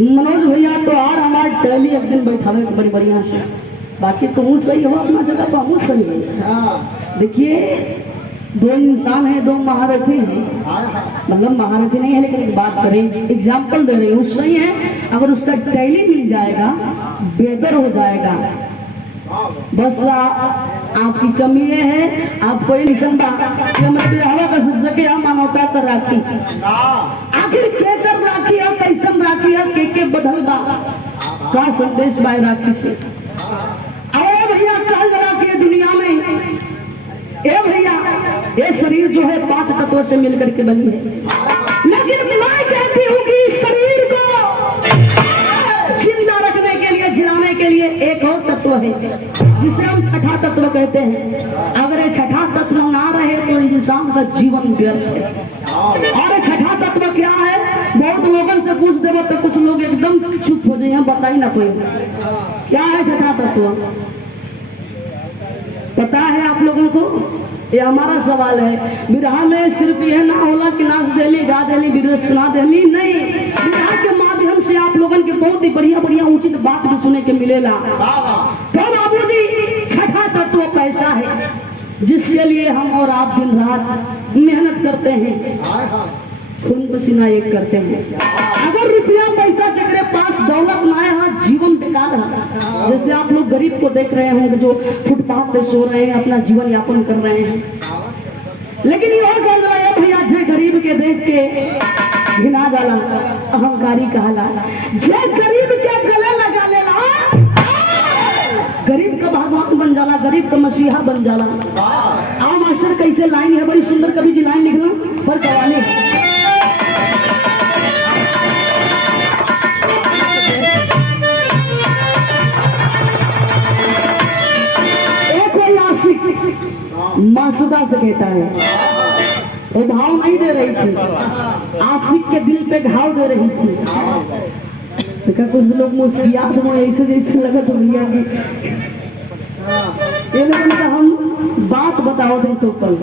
मनोज भैया तो और हमारे टहली एक दिन बैठावे बड़ी बढ़िया से, बाकी तुम सही हो अपना जगह पर, हम सही है। देखिए दो इंसान हैं, दो महारथी हैं, मतलब महारथी नहीं है लेकिन एक बात करें, एग्जाम्पल दे रही हूँ, सही है। अगर उसका टैली मिल जाएगा बेहतर हो जाएगा। बस आपकी कमी ये है, आपको ये निशान हवा का शीर्षक है मानवता कर राखी। आखिर के कर राखी है, कैसन राखी है, के बदल बा का संदेश बाय राखी से। अरे भैया कल राखी दुनिया में, ए भैया ये शरीर जो है 5 तत्वों से मिलकर के बनी है, लेकिन मैं कहती हूँ कि इस शरीर को जिंदा रखने के लिए, जिलाने के लिए एक और तत्व है जिसे हम छठा तत्व कहते हैं। अगर ये छठा तत्व ना रहे तो इंसान का जीवन व्यर्थ है। और ये छठा तत्व क्या है, बहुत लोगों से पूछ देव तो कुछ लोग एकदम चुप हो जाए, बताई ना कोई क्या है छठा तत्व, पता है आप लोगों को? ये हमारा सवाल है। विरहा में सिर्फ यह ना होला कि नाच देली, गा देली, वीडियो सुना देली, नहीं, विरहा के माध्यम से आप लोगों के बहुत ही बढ़िया बढ़िया उचित बात भी सुने के मिलेगा। तो बाबूजी छठा तत्व पैसा है जिसके लिए हम और आप दिन रात मेहनत करते हैं, खून पसीना एक करते हैं। अगर रुपया पैसा चक्रे पास दौलत ना है, जीवन बेकार है। जैसे आप लोग गरीब को देख रहे होंगे जो फुटपाथ पे सो रहे हैं, अपना जीवन यापन कर रहे हैं, लेकिन यह कर रहा है भैया जे गरीब के देख के घिना जाला, अहंकारी कहला, जे गरीब के गले लगा लेला गरीब का भगवान बन जाला, गरीब का मसीहा बन जाला। आओ मास्टर कैसे लाइन है, बड़ी सुंदर कवि जी लाइन लिखना पर कवाले। मासूदा से कहता है, वो भाव नहीं दे रही थी, आशिक के दिल पे घाव दे रही थी। देखा कुछ लोग मुस्कियात में ऐसे जैसे लगा तो भैया की ये लोगों का हम बात बताओ थे तो कल,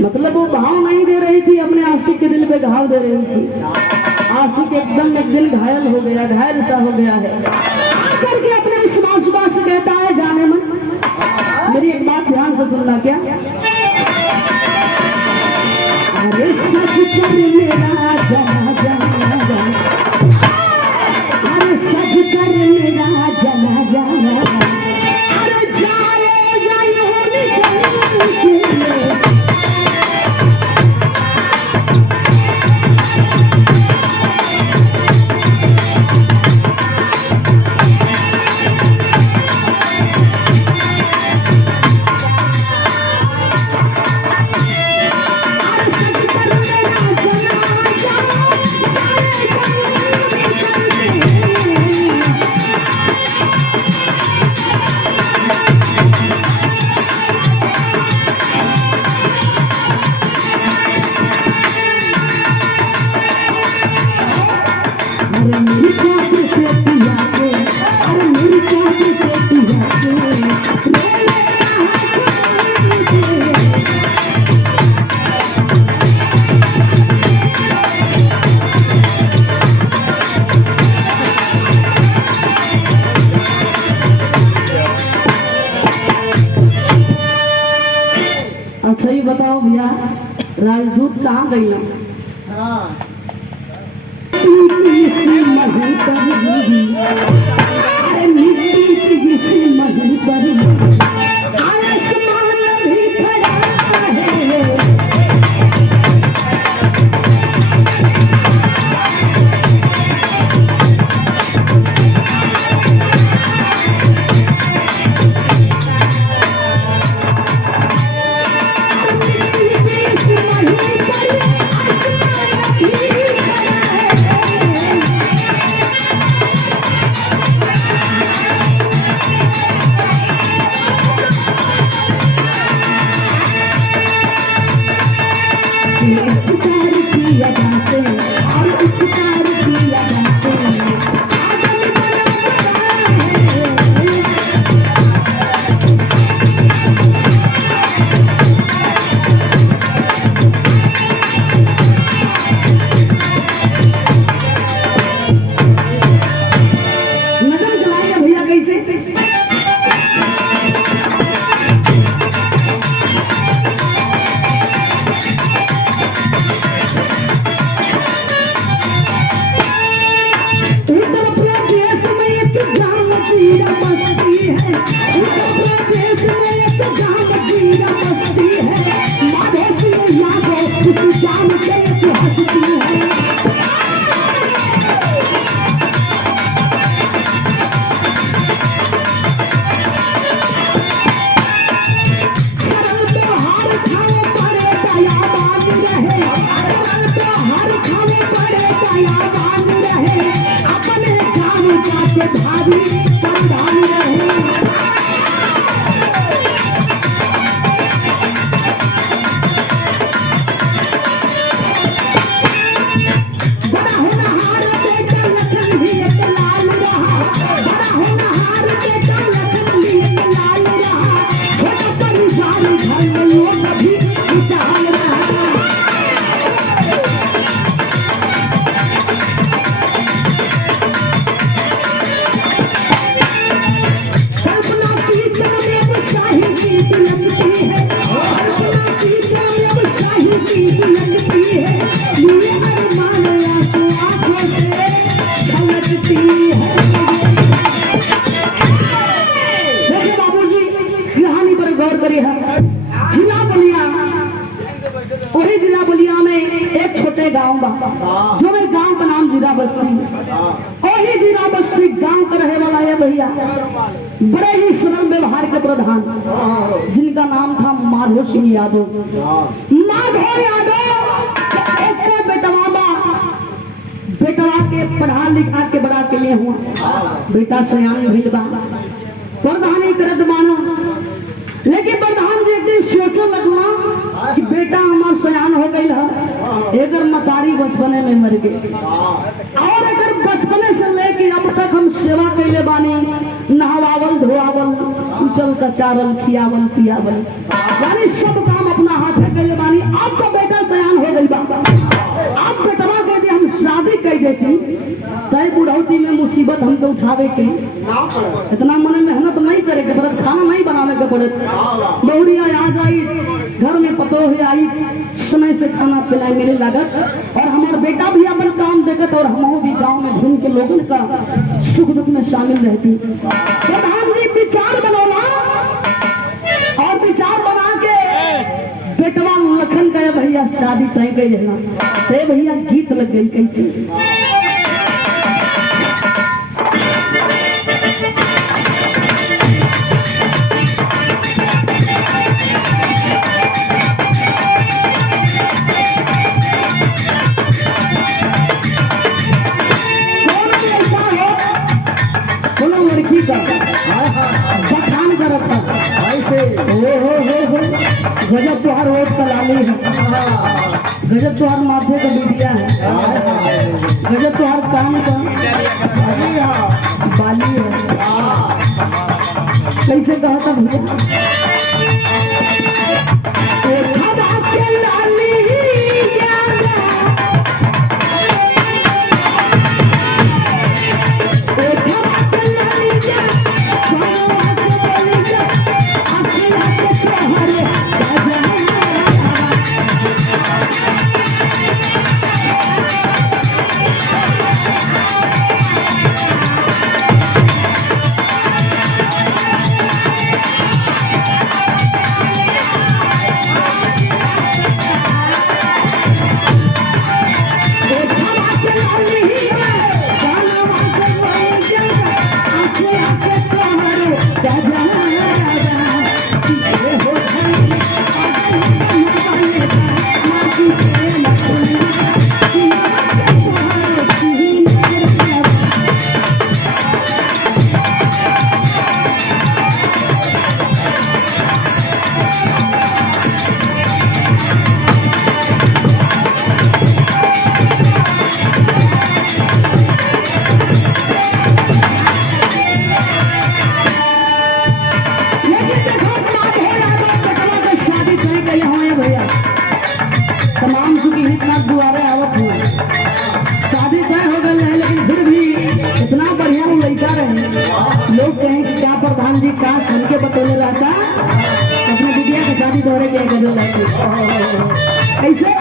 मतलब वो भाव नहीं दे रही थी, अपने आशिक के दिल पे घाव दे रही थी। आशिक एकदम एक दिन घायल हो गया, घायल सा हो गया है, करके अपने इस मासूदा से कहता है, जाने मन मेरी एक बात ध्यान से सुनना क्या, अरे सच कर मेरा जना जाना, अरे सच कर मेरा जना जाना, अरे जाएगा यूं निकल के। अच्छा ही बताओ भैया, राजदूत कहाँ गई ना? जो में गांव का नाम जीरा बस्ती, वही जीरा बस्ती गांव का रहे वाला है भैया, बड़े ही सरल व्यवहार के प्रधान, जिनका नाम था माधो सिंह यादव। माधो यादव एक बेटवा के पढ़ा लिखा के बड़ा के लिए हुआ, बेटा सयान भइल बा, प्रधानी करत बाना। लेकिन प्रधान जी एक दिन सोचो लगला कि बेटा हमार सयान हो गई है, अगर मतारी बचपने में मर गई, और अगर बचपने से लेके अब तक हम सेवा कैले बानी, नहवावल धोआवल, उचल कचारल, खियावल पियावल, यानी सब काम अपना हाथ है कैले बानी। अब तो बेटा सयान हो गई बा, अब बेटवा के यदि हम शादी कर देती तय बुढ़ौती में मुसीबत हमको उठावे के, इतना मन मेहनत नहीं करे के पड़त, खाना नहीं बनावे के पड़त, बहुरिया आ जाई घर में पतोह आई, समय से खाना पिलाई मेरे लागत, और हमारा बेटा भी अपन काम देखत, और हम भी गांव में घूम के लोगों का सुख दुख में शामिल रहती। प्रधान जी विचार बनौला, और विचार बना के बेटवा लखन गए भैया शादी तय गई रहना, ते भैया गीत लग गई कैसे। गजब तुहार वोट का लाली है, गजब तुहार माथे का बिटिया है, गजब तुहार कान का बाली है। कैसे कहा था भैया, लोग कहें कि क्या प्रधान जी का सन के बतौले रहता, अपने बिटिया की शादी दोहरे क्या कर कैसे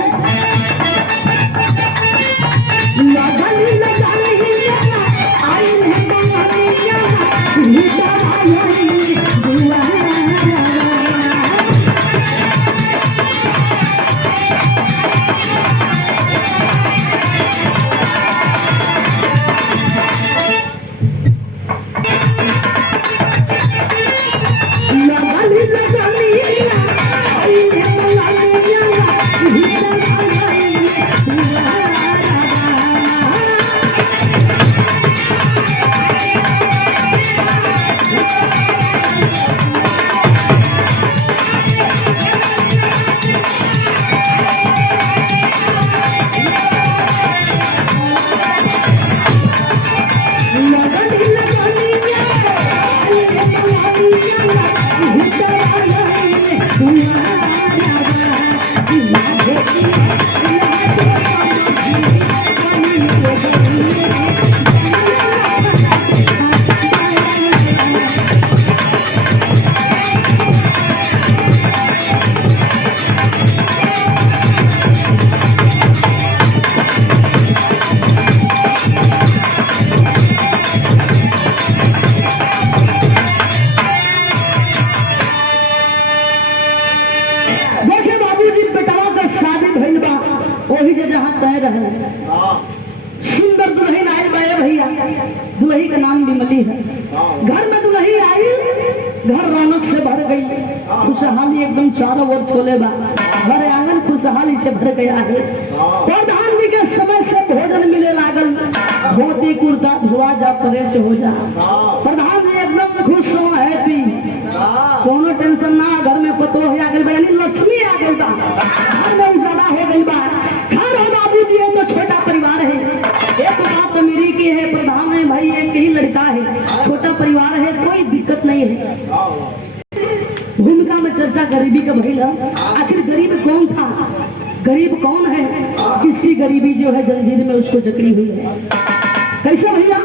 सुंदर दुल्हन आयल बा भैया, दुल्ही का नाम विमली है। घर में दुल्ही आई, घर रौनक से भर गई, खुशहाली एकदम चारों ओर छोले बा, घर आंगन खुशहाली से भर गया है। प्रधान जी के समय से भोजन मिले लागल, धोती कुर्ता धोआ जा परे से हो जा। प्रधान जी एकदम खुश हो, हैप्पी, कोनो टेंशन ना, घर में पतो हो गई बा, यानी लक्ष्मी आ गई बा, घर में उजाला हो गई बा। घर हो बाबूजी, ये तो छोटा परिवार है, एक बात तो मेरी की है, प्रधान है भाई, एक ही लड़का है, छोटा परिवार है, कोई दिक्कत नहीं है। भूमिका में चर्चा गरीबी का भइला, आखिर गरीब कौन था, गरीब कौन है, किसकी गरीबी जो है जंजीर में उसको जकड़ी हुई है। कैसे भैया,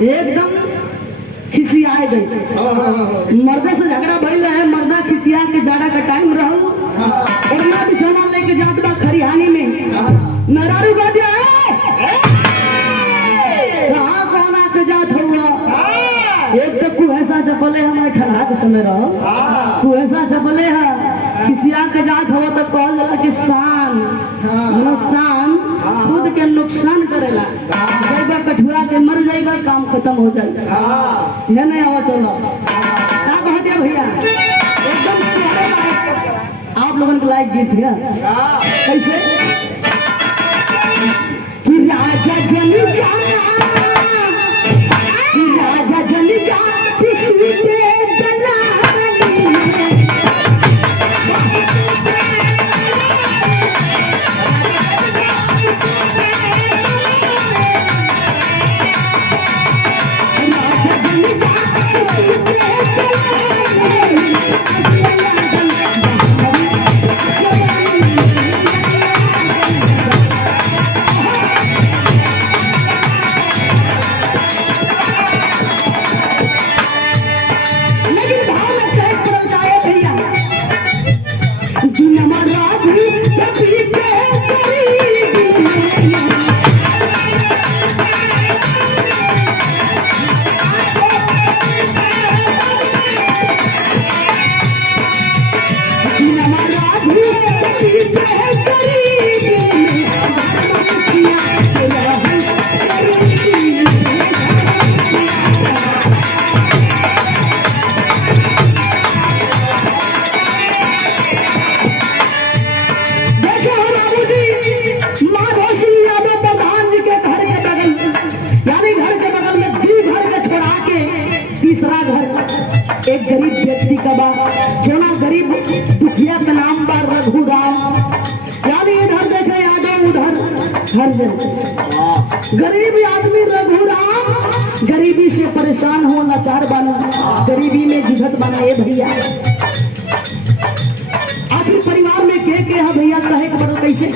एकदम खिसियाए गए, मर्दा से झगड़ा भइल है, मर्दा खिसिया के जाड़ा का टाइम रहल, ओढ़ना बिछौना लेके जात बा खरिहानी में, मेहरारू कह दिया कहाँ कौन आके जात हुआ। एक तो कुहैसा चपले हमारे ठंडा के समय रहो, कुहैसा चपले है, खिसिया के जात हो तो कहल जाला कि शान नुकसान खुद के नुकसान करेला, जाइबा कठुआ के मर जाइबा, काम खत्म हो जाएगा, है नहीं आवा चलो क्या कह दिया भैया, एकदम आप लोगों के लायक गीत है। कैसे कि राजा जल जा, राजा जल जा, एक गरीब व्यक्ति का बा, जो ना गरीब दुखिया का नाम बा रघुराम, यानी इधर देखे यादव उधर हर जगह गरीब आदमी रघुराम, गरीबी से परेशान हो, लाचार बना, गरीबी में जुझत बना। ये भैया आखिर परिवार में के है भैया, कहे के बड़ा कैसे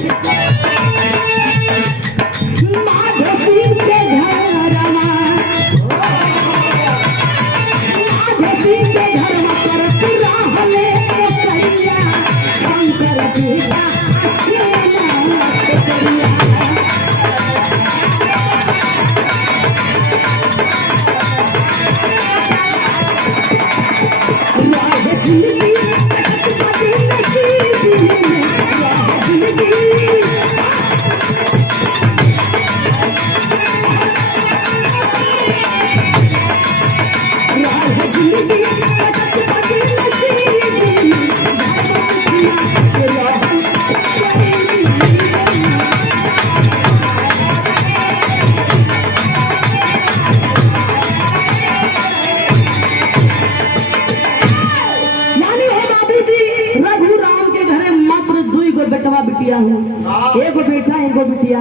एगो बेटा एगो बिटिया,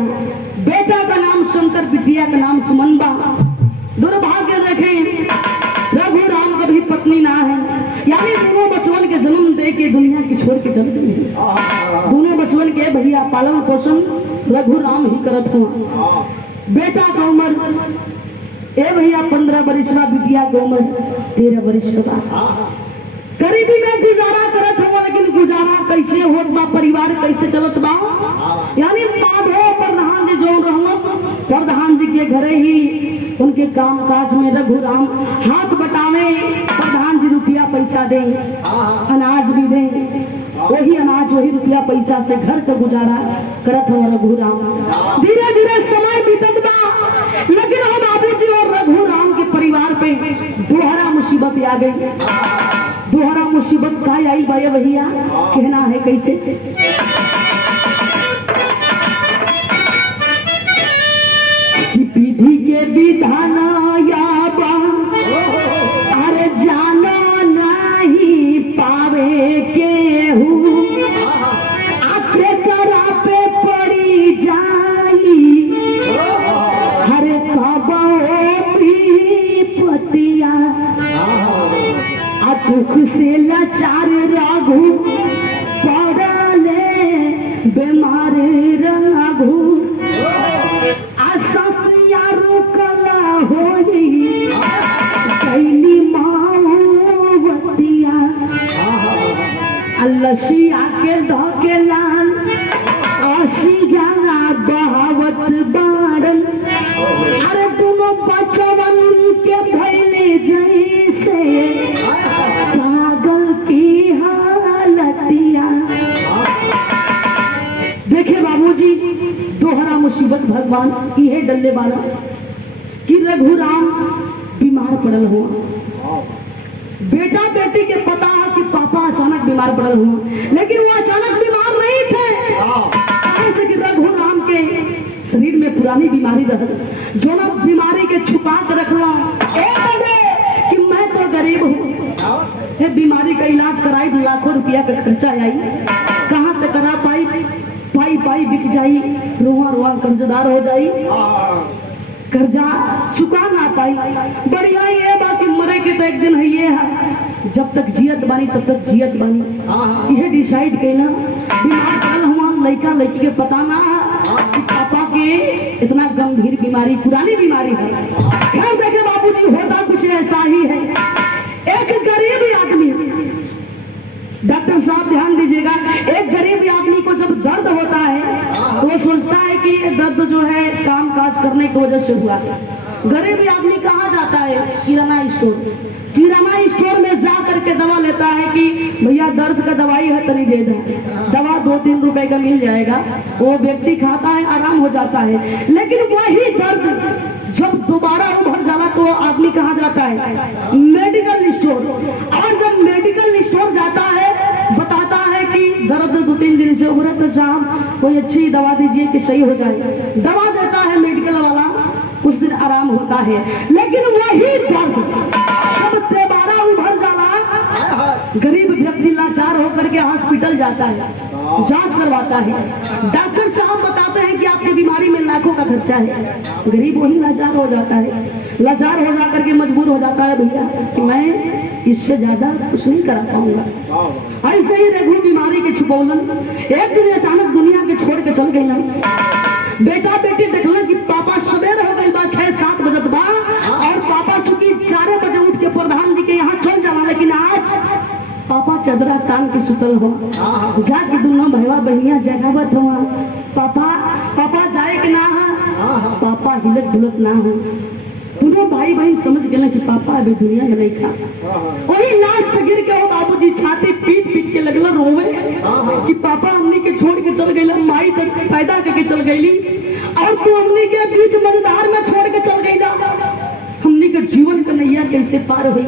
बेटा का नाम शंकर, बिटिया का नाम सुमनबा। दुर्भाग्य देखें रघुराम का भी पत्नी ना है, यानी दोनों बचवन के जन्म दे के दुनिया की छोड़ के चल गए। दोनों बचवन के भैया पालन पोषण रघुराम ही करत हुआ। बेटा का उम्र ए भैया 15 वर्ष का, बिटिया का उम्र 13 वर्ष का। गरीबी में गुजारा करत हुआ, लेकिन गुजारा कैसे होत बा, परिवार कैसे चलत बा, यानी माधो प्रधान जी जो रहलन प्रधान जी के घरे ही उनके काम काज में रघुराम हाथ बटावे। प्रधान जी रुपया पैसा दे, अनाज भी दे, वही अनाज वही रुपया पैसा से घर का गुजारा करत हो रघुराम। धीरे धीरे समय बीतत बा, लेकिन हम बाबूजी और रघुराम के परिवार पे दोहरा मुसीबत आ गई। दोहरा मुसीबत का आई बा भैया, कहना है कैसे। कि विधि के विधान याबा अरे जाना नहीं पावे केहू, आके करा पे पड़ी जाई हरे कबो भी पतिया। दुख से लाचार राघु पड़ले बीमार राघु, आससिया रुकला होई कैली मावतिया। लसिया के धोके लाल आसिया बहावत बारन, अरे दोनों बचवन के भैले जैसे पागल की हालतिया। देखे बाबूजी दोहरा मुसीबत भगवान इहे डल्ले वाला कि रघुराम बीमार पड़ल हुआ। बेटा बेटी के पता है कि पापा अचानक बीमार पड़ल हुआ, लेकिन वो अचानक बीमार नहीं थे। ऐसे कि रघुराम के शरीर में पुरानी बीमारी रह, जो ना बीमारी के छुपा कर रखला कि मैं तो गरीब हूँ। बीमारी का इलाज कराई, लाखों रुपया का खर्चा आई, कहाँ से करा पाई, पाई पाई बिक जाई, रुआ रुआ कर्जदार हो जाई, कर्जा चुका ना पाई। बढ़िया ये बाकी मरे के तो एक दिन है, ये है जब तक जियत बानी तब तक जियत बानी। यह डिसाइड कैला बीमार पड़ल हुआ, लड़का लड़की के पता ना कि पापा के इतना गंभीर बीमारी, पुरानी बीमारी है। देखे बाबूजी होता कुछ ऐसा ही है। एक गरीब आदमी, डॉक्टर साहब ध्यान दीजिएगा, एक गरीब आदमी को जब दर्द होता है तो वो सोचता है कि ये दर्द जो है काम काज करने की वजह से हुआ। गरीब आदमी कहाँ जाता है? किराना स्टोर। किराना स्टोर में जा करके दवा लेता है कि भैया दर्द का दवाई है तनी दे दो। दवा 2-3 रुपए का मिल जाएगा, वो व्यक्ति खाता है, आराम हो जाता है। लेकिन वही दर्द जब दोबारा उभर जाला तो आदमी कहाँ जाता है? Medical store. और जब मेडिकल स्टोर जाता है बताता है कि दर्द 2-3 दिन से उभरा, तो साहब कोई अच्छी दवा दीजिए कि सही हो जाए। दवा देता है मेडिकल वाला, कुछ दिन आराम होता है, लेकिन वही दर्द जब दोबारा उभर जाला, गरीब व्यक्ति लाचार होकर के हॉस्पिटल जाता है, जांच करवाता है। डॉक्टर साहब बताते हैं कि आपकी बीमारी में लाखों का खर्चा है। गरीब वही लाचार हो जाता है, लाचार हो जाकर के मजबूर हो जाता है भैया कि मैं इससे ज्यादा कुछ नहीं करा पाऊंगा। ऐसे ही रघु बीमारी के छुपौलन एक दिन अचानक दुनिया के छोड़ के चल गई ना। बेटा बेटी देखला कि पापा सवेर हो गई बा, 6-7 बजत बा, और पापा चूंकि 4 बजे उठ के प्रधान जी के यहाँ चल जावा, लेकिन आज पापा चदरा तान के सुतल हो, जाके दोनों भैया बहनिया जगावत हुआ, पापा पापा जाए कि ना, पापा हिलत डुलत ना हो। दोनों भाई बहन समझ गए कि पापा अभी दुनिया में नहीं खा। वही लाश पे गिर के हो बाबूजी छाती पीट पीट के लगल रोवे कि पापा हमने के छोड़ के चल गई, माई तक पैदा करके चल गई, और तू हमने के बीच मझधार में छोड़ के चल गई। हमने के जीवन का नैया कैसे पार हुई?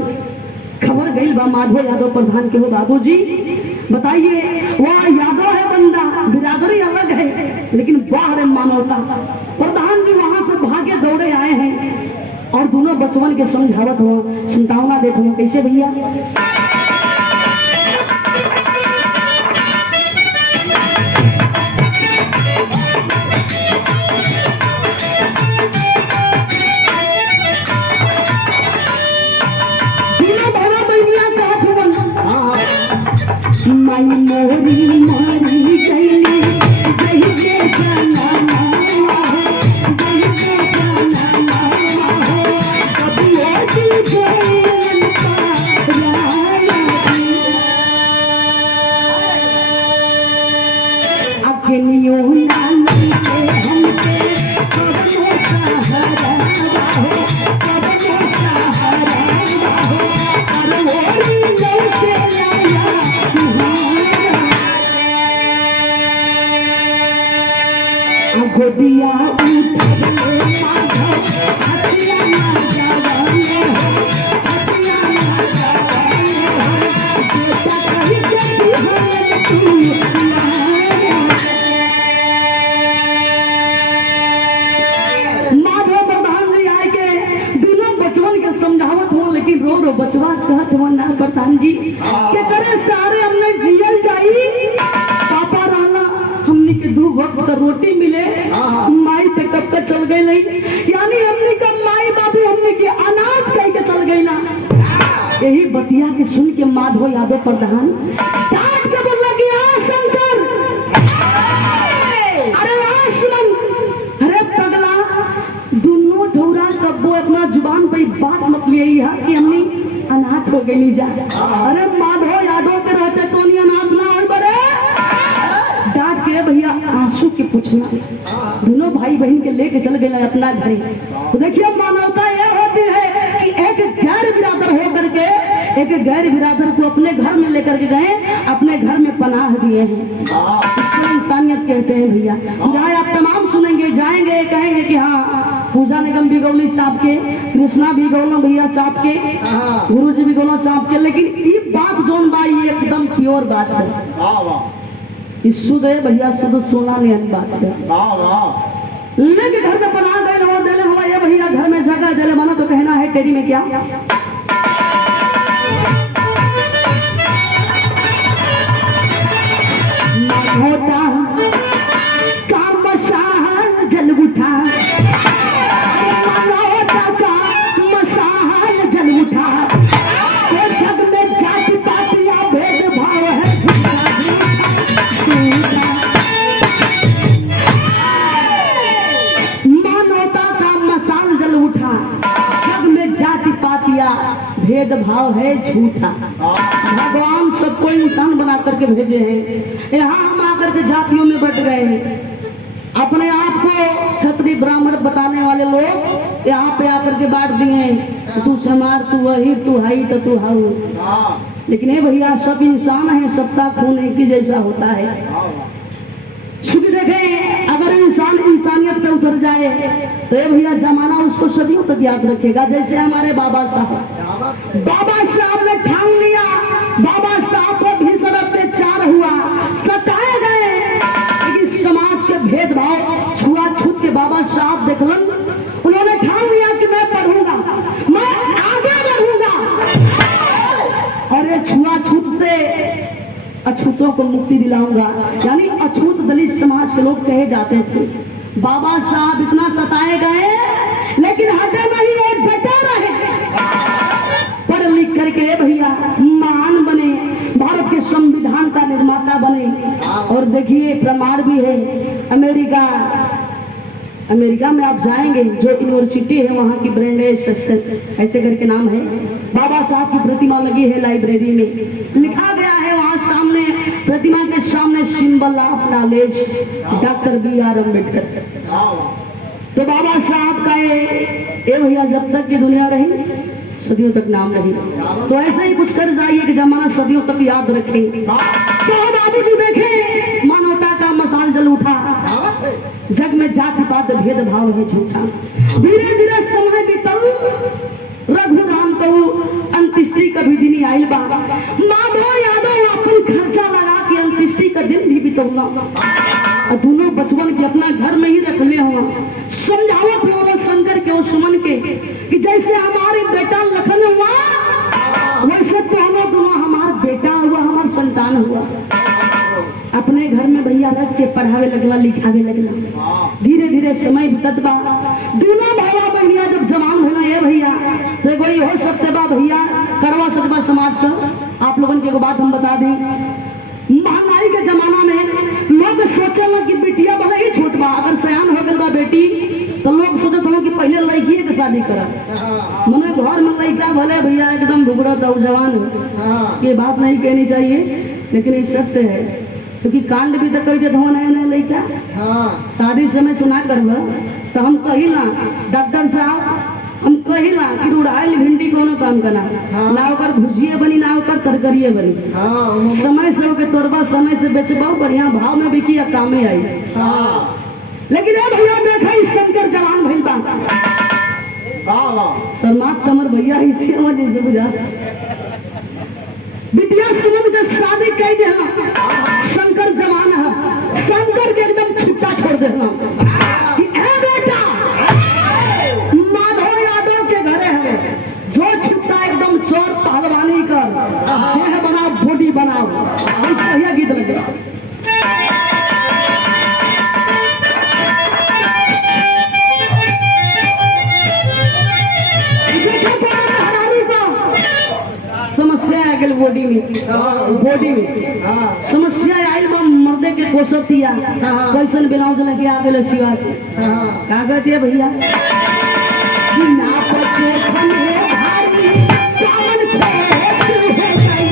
खबर गई बा माधव यादव प्रधान के हो बाबूजी। बताइए, वह यादव है बंदा, बिरादरी अलग है, लेकिन बाहर मानवता। प्रधान जी वहां से भागे दौड़े आए हैं और दोनों बचवन के समझावत हो, संतावना देते हो। कैसे भैया? माई मोरी मारी गई गई के जाना गई के जाना कभी दिल गई बचवा कहत हो ना प्रधान जी के करे सारे हमने जियल जाई पापा रहला हमने के 2 वक्त का रोटी मिले माई तक कब का चल गई नहीं यानी हमने का माई बाबू हमने के अनाज कह के चल गई ना। यही बतिया के सुन के माधव यादव प्रधान डांट के बोल लगी शंकर अरे आसमान अरे पगला दोनों ढौरा कब्बो अपना जुबान पे बात मत लिए कि हमने अनाथ हो गई जा। अरे माधव यादव के रहते तो नहीं अनाथ ना हो बड़े डांट के भैया आंसू के पूछना दोनों भाई बहन के लेके चल गए अपना घर। तो देखिए मानवता यह होती है कि एक गैर बिरादर हो करके एक गैर बिरादर को अपने घर में लेकर के गए अपने घर में पनाह दिए हैं इसको इंसानियत कहते हैं भैया। राय आप तमाम सुनेंगे जाएंगे कहेंगे कि हाँ पूजा निगम भी गौली चाप के कृष्णा भी गौला भैया चाप के गुरु जी भी गौला चाप के लेकिन ये बात जोन बाई एकदम प्योर बात है शुद्ध है भैया शुद्ध सोना नहीं बात है। लेके घर में पनाह दे हुआ ये भैया घर में जगह दे मानो तो कहना है टेरी में क्या होता का मसाल जल उठा होता का मसाल जल उठा तो जग में जाति पातिया भेदभाव है मानवता का मसाल जल उठा जग में जाति पातिया भेदभाव है झूठा। भगवान सबको इंसान बना करके भेजे हैं यहाँ हम आकर के जातियों में बट गए हैं अपने आप को क्षत्रिय ब्राह्मण बताने वाले लोग यहाँ पे आकर के बांट दिए हैं तू चमार तू अहिर तू हाई तो तू हाउ। लेकिन ये भैया सब इंसान है सबका खून एक ही जैसा होता है। क्योंकि देखें अगर इंसान इंसानियत पे उतर जाए तो ये भैया जमाना उसको सदियों तक याद रखेगा। जैसे हमारे बाबा साहब ने ठान लिया बाबा साहब को भी अत्याचार हुआ सताए गए लेकिन समाज के भेदभाव छुआछूत के बाबा साहब देखलन उन्होंने ठान लिया कि मैं पढ़ूंगा मैं आगे बढ़ूंगा और ये छुआछूत से अछूतों को मुक्ति दिलाऊंगा यानी अछूत दलित समाज के लोग कहे जाते थे। बाबा साहब इतना सताए गए लेकिन हटे नहीं और डटे रहे पढ़ लिख करके भैया महान बने भारत के संविधान का निर्माता बने। और देखिए प्रमाण भी है अमेरिका में आप जाएंगे जो यूनिवर्सिटी है वहाँ की ब्रेंडेज ऐसे करके नाम है बाबा साहब की प्रतिमा लगी है लाइब्रेरी में लिखा गया है वहाँ सामने प्रतिमा के सामने symbol of knowledge doctor B.R. Ambedkar. तो बाबा साहब का ये भैया जब तक की दुनिया रही सदियों तक नाम रही तो ऐसा ही कुछ कर जाइए कि जमाना सदियों तक याद रखे। तो बाबूजी देखे मानवता का मसाल जल उठा जग में जाति पात भेदभाव है झूठा। धीरे धीरे समय बीतल रघुराम को अंत्येष्टि का भी दिन आयल बा माधव यादव अपन खर्चा लगा के अंत्येष्टि का दिन भी बितौला दोनों बचपन के अपना घर में ही रख ले हुआ समझावत हुआ वो शंकर के वो सुमन के कि जैसे हमारे बेटा लखन हुआ वैसे दोनों हमारा बेटा हुआ हमारा संतान हुआ। अपने घर में भैया रख के पढ़ावे लगला लिखावे लगला धीरे धीरे समय बीतत बा दोनों भैया बहनिया जब जवान भला ये भैया तो वही हो सकते बा भैया करवा सकबा समाज का। आप लोगों की एगो बात हम बता दें महंगाई के जमाना में लोग सोचल कि बेटिया भले ही छोट बा अगर सयान हो गल बा बेटी तो लोग सोचत हो कि पहले लड़की के शादी करा मने घर में लड़का भले भैया एकदम भुगड़त और जवान हो ये बात नहीं कहनी चाहिए लेकिन ये सत्य है क्योंकि कांड भी तो कह देते हो नया लड़का शादी समय से ना करवा तो हम कहिला डॉक्टर साहब हम कहिला कि रुड़ाइल भिंडी कोनो काम करना ना ओकर भुजिए बनी ना ओकर तरकारिए बनी समय से ओके तोड़बा समय से बेचबा बढ़िया भाव में बिकी या कामे आई। लेकिन अब भैया देखा शंकर जवान भइल बा सलमान कमर भैया इसी वजह से बुझा बिटिया सुमन के शादी कह दे शंकर जवान है शंकर के एकदम छुट्टा छोड़ दे कि ए बेटा माधव यादव के घरे है जो छुट्टा एकदम चोर आयल बॉडी में समस्या आयल बा मर्दे के कोसतिया कैसन ब्लाउज लेके आ गेल शिवा के का कहते भैया ना पछे खने भारी कामन खोट हो गई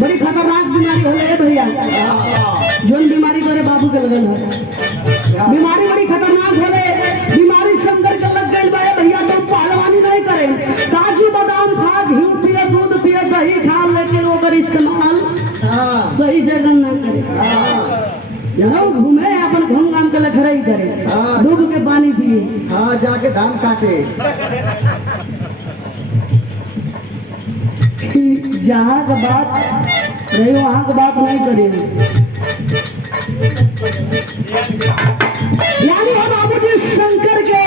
बड़ी खतरनाक बीमारी होले भैया जोन बीमारी तोरे बाबू के लगल है बीमारी बड़ी खतरनाक होले बीमारी शंकर के लग गई बा भैया तो पहलवानी नहीं करे काजू बादाम खा घी पिए दूध पिए दही खा लेकिन ओकर इस्तेमाल सही जगह ना करे यहाँ घूमे अपन घूम घाम के लखरई करे दूध के पानी पिए हाँ जाके धान काटे जहाँ का बात नहीं वहाँ का बात नहीं करेंगे यानी हम बाबूजी शंकर के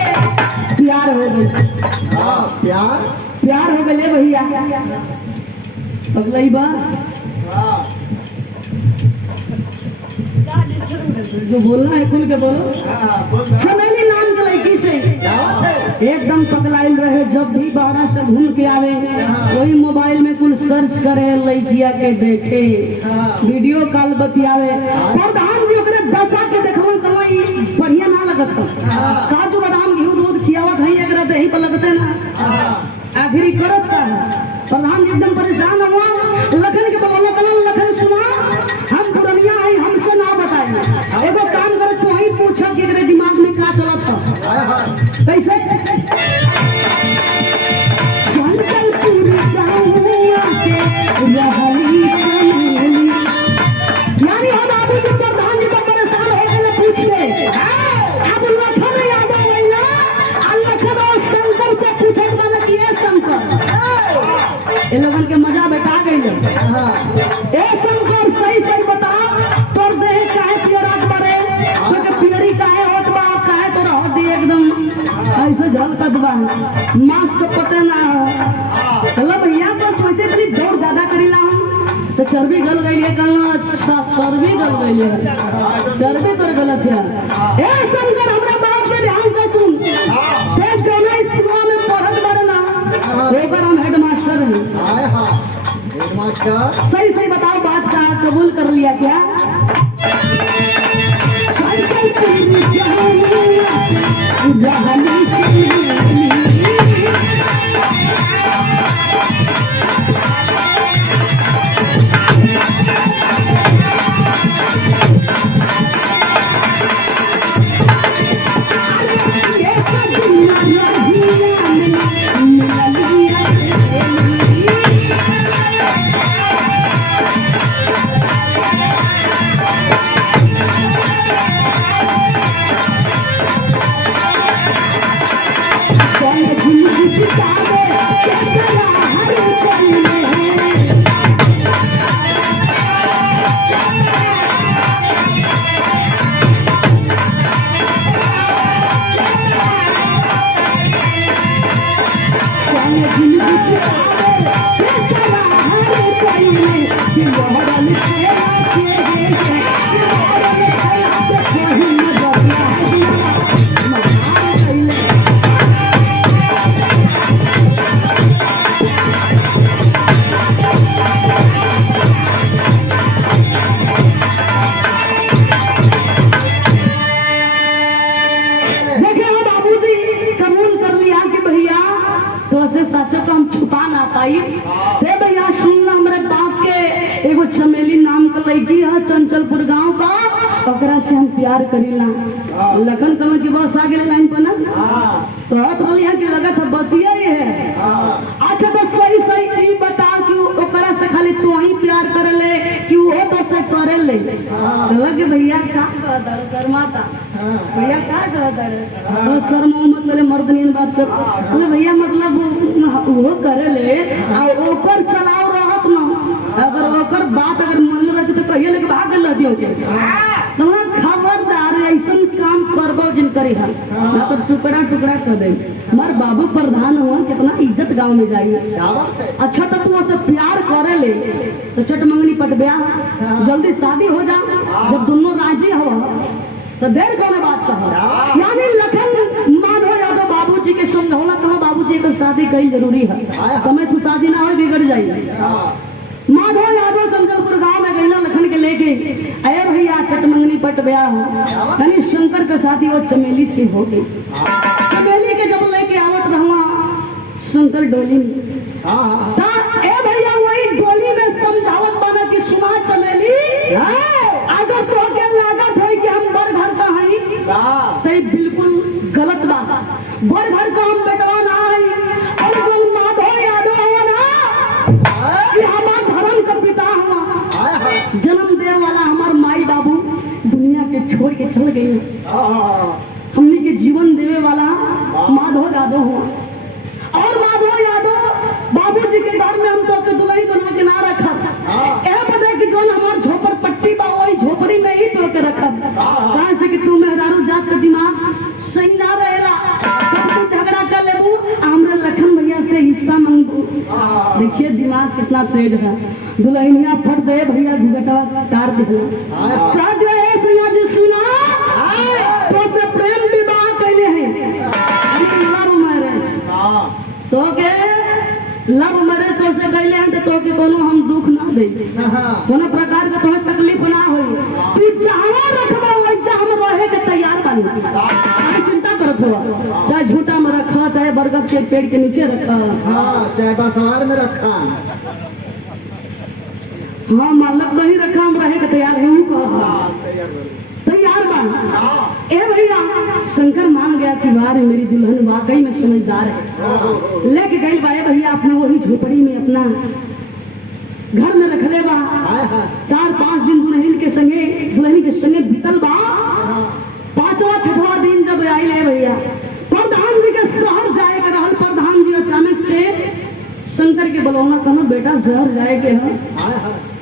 प्यार हो गए प्यार हो गए भैया अगला ही बात जो बोलना है खुल के बोलो समेली नाम के लड़की से एकदम पगलाइल रहे जब भी बाहर से घूम के आवे वही मोबाइल में कुल सर्च करे लड़किया के देखे वीडियो कॉल बतियावे प्रधान जी ओकरे दशा के देखवन कमाई बढ़िया ना लगत काजू बादाम घी दूध खियावत है एकरा दही पर लगते ना आखिरी करत का प्रधान जी एकदम परेशान हुआ लखन के बोला कलम लखन सुना हम पुरनिया है हमसे ना बताई एगो काम कर तू ही पूछ कि एकरे दिमाग में क्या चलत था कैसे यानी हम बाबू जी प्रधान जी को परेशान हो गए पूछते अब लखन याद आ गई ना लखन और शंकर से पूछत बना कि ए शंकर ये लोगन के मजा बैठा गई ए शंकर सही सही बता तोर देह काहे पियरात बारे तो पियरी काहे होत बा काहे तोरा हड्डी एकदम ऐसे झलकत बा मास्क पते ना मतलब भैया बस वैसे तरी दौड़ ज्यादा करीला तो चर्बी गल गई है कहना अच्छा चर्बी गल गई है चर्बी तो गलत है ए शंकर हमरा बात के ध्यान से सुन ते जोना स्कूल में पढ़त बारे ना ओकर हम हेडमास्टर हैं हेडमास्टर सही सही बताओ बात का कबूल कर लिया क्या चल चल तेरी जहानी चली लड़की है चंचलपुर गांव का, ओकरा से हम प्यार करीला। लखन कलन के बस आगे लाइन पर ना कहत रहली है कि लगत है बतिया ही है। अच्छा तो सही सही ई बता कि ओकरा से खाली तू ही प्यार करे ले कि वो तो से करे ले? कहला कि भैया का कहत शर्माता, भैया का कहत तो शर्मा मत पहले मर्दनीन बात कर। अरे भैया मतलब वो करे ले आ ओकर चलाव रहत ना, अगर ओकर बात अगर मन रहती तो कहिए लेके भाग गल रहती होके। तुम्हारा खबरदार ऐसन काम करबो जिन करी हर ना तो टुकड़ा टुकड़ा कर दे। हमार बाबू प्रधान हुआ कितना इज्जत गांव में जाइए। अच्छा तो तू उसे प्यार करे ले तो छठ मंगनी पट ब्याह जल्दी शादी हो जा। जब दोनों राजी हो तो देर कौन बात कहा। यानी लखन माधव यादव बाबूजी के समझौला कहा बाबूजी को शादी कई जरूरी है, समय से शादी ना हो बिगड़ जाएगी। माधव यादव चंचलपुर गांव में गईला लखन के लेके अरे भैया छठ मंगनी पट ब्याह यानी शंकर का शादी वो चमेली से हो गई। चमेली के जब लेके आवत रहुआ शंकर डोली में ए भैया वही डोली में समझावत बना कि सुना चमेली अगर तो के लागत है कि हम बड़ घर का हई तो बिल्कुल गलत बात। बड़ घर का हम बेटवा ना हई और जो माधव यादव हुआ ना कि हमार धर्म का पिता हुआ जन्म दे वाला हमार माई बाबू दुनिया के छोड़ के चल गई। हमने के जीवन देवे वाला माधव यादव हुआ और माधव यादव बाबूजी के घर में हम तो के दुल्हन बना के ना रखा ए बता कि जो हमार झोपड़ पट्टी बा वही झोपड़ी में ही तो के रखा कहां से कि तू मेहरारू जात का दिमाग सही ना रहेला। जब तू झगड़ा कर लेबू हमरा लखन भैया से हिस्सा मांगबू। देखिए दिमाग कितना तेज है। दुल्हनिया फट दे भैया घुघटवा तार दिला कह दे ए सैया जी सुना तो से प्रेम विवाह कैले हैं लव मैरिज तो के लव मैरिज तो से कैले हैं तो के कोनो हम दुख ना दे कोनो प्रकार का तोहे तकलीफ ना होई। तू जहां रखबा वही हम रहे के तैयार बानी। काहे चिंता करत हो? चाहे झूठा में रखा चाहे बरगद के पेड़ के नीचे रखा चाहे बासवार में रखा हाँ मालक कहीं रखा हम रहे के तैयार है तैयार बा। ए भैया शंकर मान गया कि वाह मेरी दुल्हन वाकई में समझदार है। लेके गई बाए भैया अपने वही झोपड़ी में अपना घर में रख ले बा। 4-5 दिन दुल्हन के संगे बीतल बा। 5वां-6वां दिन जब आई ले भैया प्रधान जी के शहर जाए के रहल। प्रधान जी अचानक से शंकर के बुलौना कहना बेटा शहर जाए के है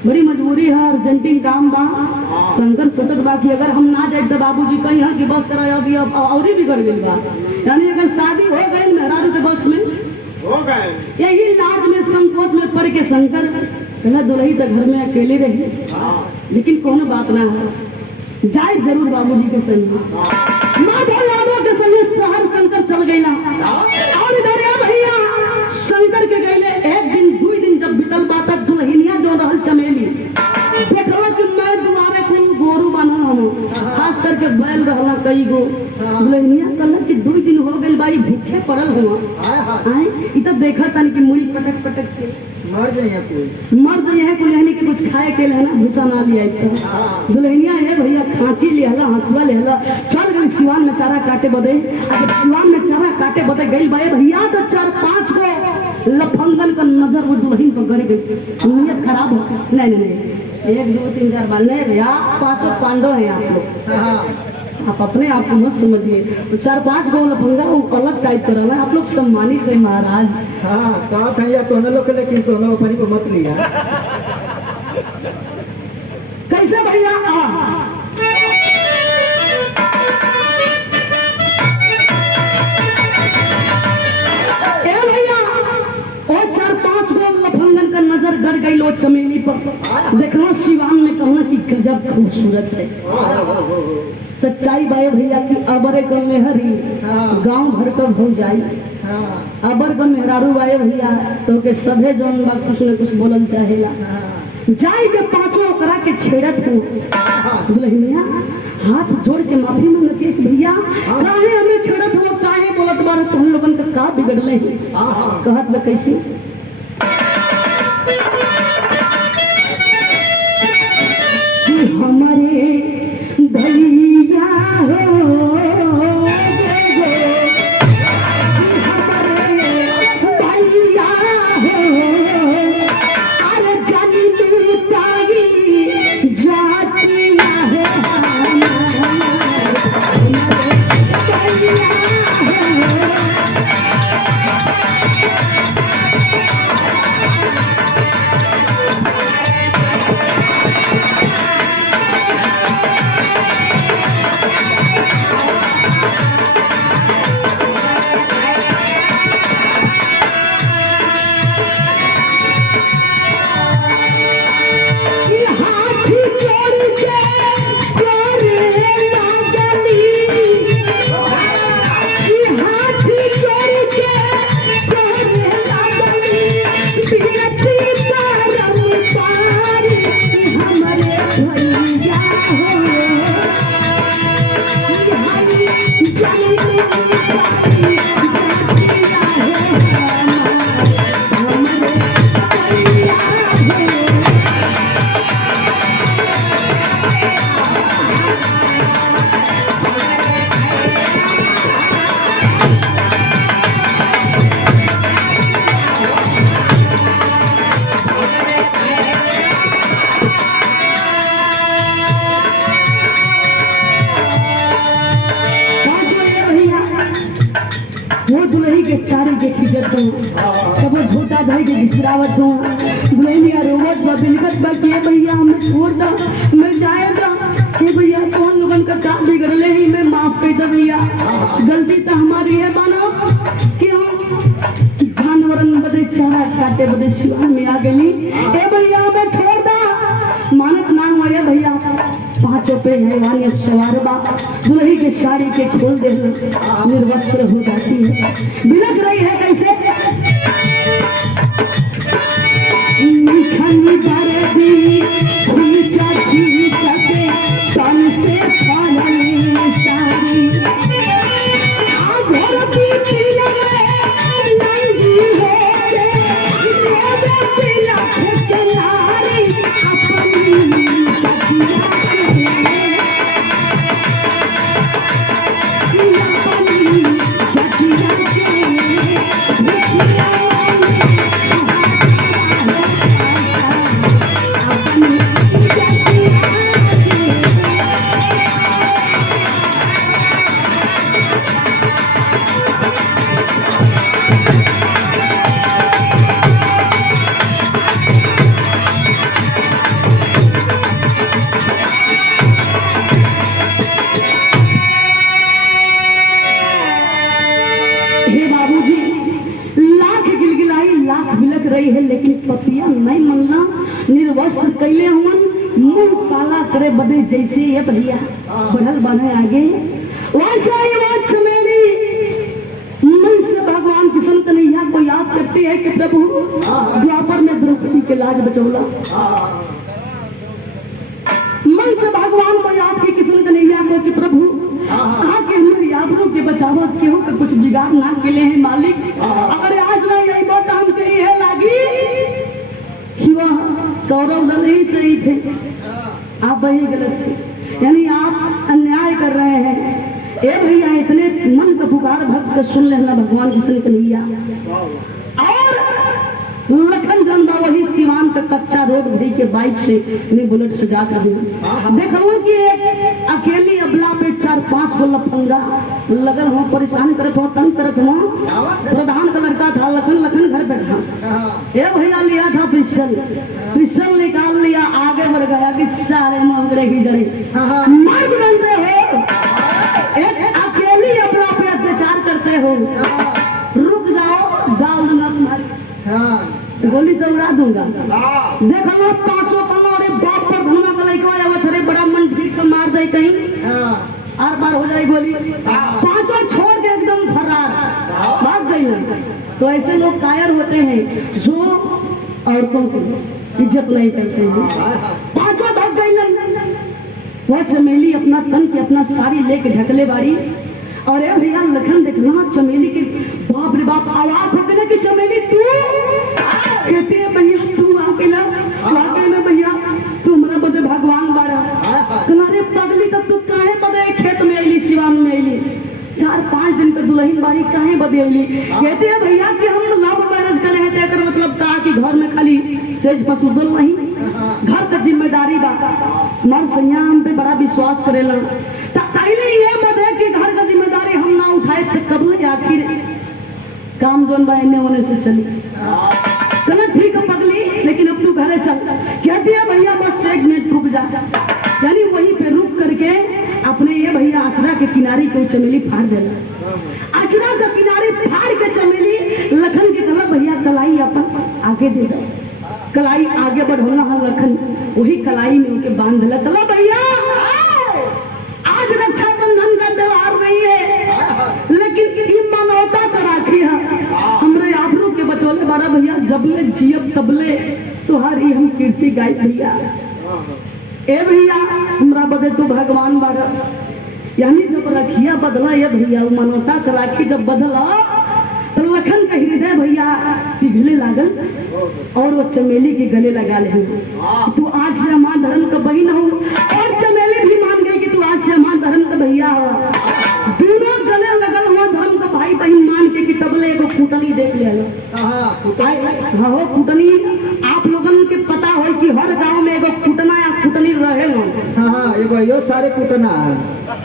बड़ी मजबूरी है अर्जेंटिन काम बा। शंकर सोचत बा कि अगर हम ना जाए तो बाबूजी कही है कि बस करा अभी और भी बिगड़ गई बा। यानी अगर शादी हो गई मेहरारू के बस में हो गए यही लाज में संकोच में पड़ के शंकर कहना दुल्ही तो घर में अकेले रही लेकिन कोनो बात ना है जाए जरूर बाबूजी के संग। माधव यादव के संग शहर शंकर चल गईला और इधर भैया शंकर के गईले 1 दिन 2 दिन जब बीतल बात दुल्हनिया जो रहल चमेली देखला कि मैं दुआरे को गोरू बनल हम खास करके बैल रहला कई गो। दुल्हनिया कहला कि 2 दिन हो गइल बाई भूखे पड़ल हुआ आए इ त देखत तन कि मुड़ी पटक पटक के मर जाइए कुल्हनी के कुछ खाए के लेना भूसा ना लिया तो दुल्हनिया है भैया खांची लेहला हंसुआ लेहला चल गई सिवान में चारा काटे बदे। जब सिवान में चारा काटे बदे गई बाए भैया तो 4-5 को लफंगन का नजर वो दुल्हन पर गड़ गई। नीयत खराब हो नहीं 1 2 3 4 बाल नहीं भैया 5 पांडव है आप लोग आप अपने आप को मत समझिए। 4-5 गो लफंगा अलग टाइप का रहा है आप लोग सम्मानित है महाराज। हाँ बात है या तो लोग लेकिन तो अपनी को मत लिया कैसे भैया भैया वो 4-5 गो लफंगन का नजर गड़ गई लो चमेली पर। देखना सिवान में कहना कि गजब खूबसूरत है। सच्चाई बाए भैया की अबरे को मेहरी गांव भर को भौ जाई अबर को मेहरारू बाए भैया तो के सभे जौन बा कुछ न कुछ बोलल चाहेला जाई के 5 ओकरा के छेड़त हो। दुल्हनिया हाथ जोड़ के माफी मांगत है कि भैया काहे हमें छेड़त हो काहे बोलत बार तुम लोगन का बिगड़ले कहत बा कैसे के खिंचत हो, कबो छोटा भाई के घिसरावत हो, दुल्हनिया रोवत बा बिलखत बा कि भैया हमें छोड़ दा, मैं जाएगा कि भैया कौन लोगन का काम बिगड़ले ही मैं माफ कर दे भैया। गलती तो हमारी है बाना कि हम जानवरन बदे चारा काटे बदे सिवान में आ गई। ए भैया हमें छोड़ दा, मानत ना हुआ ये भैया। पांचों पे हैवान ये सवार बा, दुल्ही के साड़ी के खोल दे, निर्वस्त्र हो जाती है, बिलख रही है कैसे। छन्नी बारे दी खींचा खींचते तन से फालनी साड़ी, घर की पीला में नंगी होके रोदे पीला के नारी अपनी चकिया रही है, लेकिन पपिया नहीं मनना, निर्वस्त्र कैले हुन, मुंह काला करे बदे जैसे ये भैया बढ़ल बने आगे वैसा ही बात चमेली मन से भगवान किशन कन्हैया को याद करती है कि प्रभु द्वापर में द्रौपदी के लाज बचौला। मन से भगवान को याद की किशन कन्हैया को कि प्रभु कहा कि हमें याबरों के बचावा क्यों का कुछ बिगाड़ ना के लिए है मालिक, अगर आज ना यही बात हम कही है लागी कि वह कौरव दल ही सही थे, आप वही गलत थे, यानी आप अन्याय कर रहे हैं। ए भैया इतने मन का पुकार भक्त का सुन लेना भगवान किशन कन्हैया। और लखन जनबा वही सिवान का कच्चा रोड भाई के बाइक से इन्हें बुलेट से जाकर देखो कि एक अकेली अबला पे 4-5 गो लफंगा लगल हो, परेशान करत हो, तंग करत हो। प्रधान का लड़का था लखन, लखन घर बैठा, ये भैया लिया था पिस्टल, पिस्टल निकाल लिया, आगे बढ़ गया कि सारे मोहरे ही जड़े मर्द बनते हो, एक अकेली अबला पे अत्याचार करते हो, रुक जाओ गाल दूंगा तुम्हारी, गोली से उड़ा दूंगा। देखो ना पांचों पन्नों, अरे बाप पर धुआं का लड़का आया हुआ था, बड़ा मन ठीक मार दे कहीं आर पार हो जाए गोली, पांचों छोड़ के एकदम फरार भाग गई ना। तो ऐसे लोग कायर होते हैं जो औरतों की इज्जत नहीं करते हैं। पांचों भाग गई, वह चमेली अपना तन के अपना साड़ी लेके ढकले बारी, और ये भैया लखन देखना चमेली के बाप रे बाप आवाज हो गई कि चमेली तू, कहते हैं भैया तू अकेला, वाकई में भैया तू हमारा बदे भगवान बाड़ा, तुम्हारे पगली तब तू काहे बदे खेत में अली, सिवान में अली, 4-5 दिन का दुल्हन बाड़ी काहे बदे अली। कहते हैं भैया कि हम लव मैरिज करे हैं, तेकर मतलब का कि घर में खाली सेज पसुदल नहीं, घर का जिम्मेदारी बा, मर सैया हम पे बड़ा विश्वास करेला, ताइले ये बदे कि घर का जिम्मेदारी हम ना उठाए तो कब ले आखिर काम जोन बा इन्हें होने से चली। चलो ठीक है पगली, लेकिन अब तू घरे चल। कहती है भैया बस 1 मिनट रुक जा, यानी वहीं पे रुक करके अपने ये भैया अचरा के किनारे को चमेली फाड़ देना, अचरा का किनारे फाड़ के चमेली लखन के कहला भैया कलाई अपन आगे दे दो, कलाई आगे बढ़ोला है लखन, वही कलाई में उनके बांध दिला, कहला भैया आज रक्षाबंधन का त्योहार नहीं है, लेकिन मनौता का राखी है, हमरे आबरू के बचौले बारा भैया, जबले जियब तबले तुहारी हम कीर्ति गाय भैया। ए भैया हमरा बदे तू भगवान बारा, यानी जब रखिया बदला ये भैया, मनौता का राखी जब बदला तो लखन का हृदय भैया पिघले लागल और वो चमेली के गले लगा ले, तू आज से हमारे धर्म का बहन हो, और चमेली भी मान गई कि तू आज से हमारे धर्म का भैया हो। दोनों गले लगल हुआ धर्म का भाई बहन मान के कि तबले एगो कुटनी देख ले लो। हाँ हो कुटनी, आप लोगन के पता हो कि हर गांव में एगो कुटना या कुटनी रहे लो। हाँ एगो यो सारे कुटना है।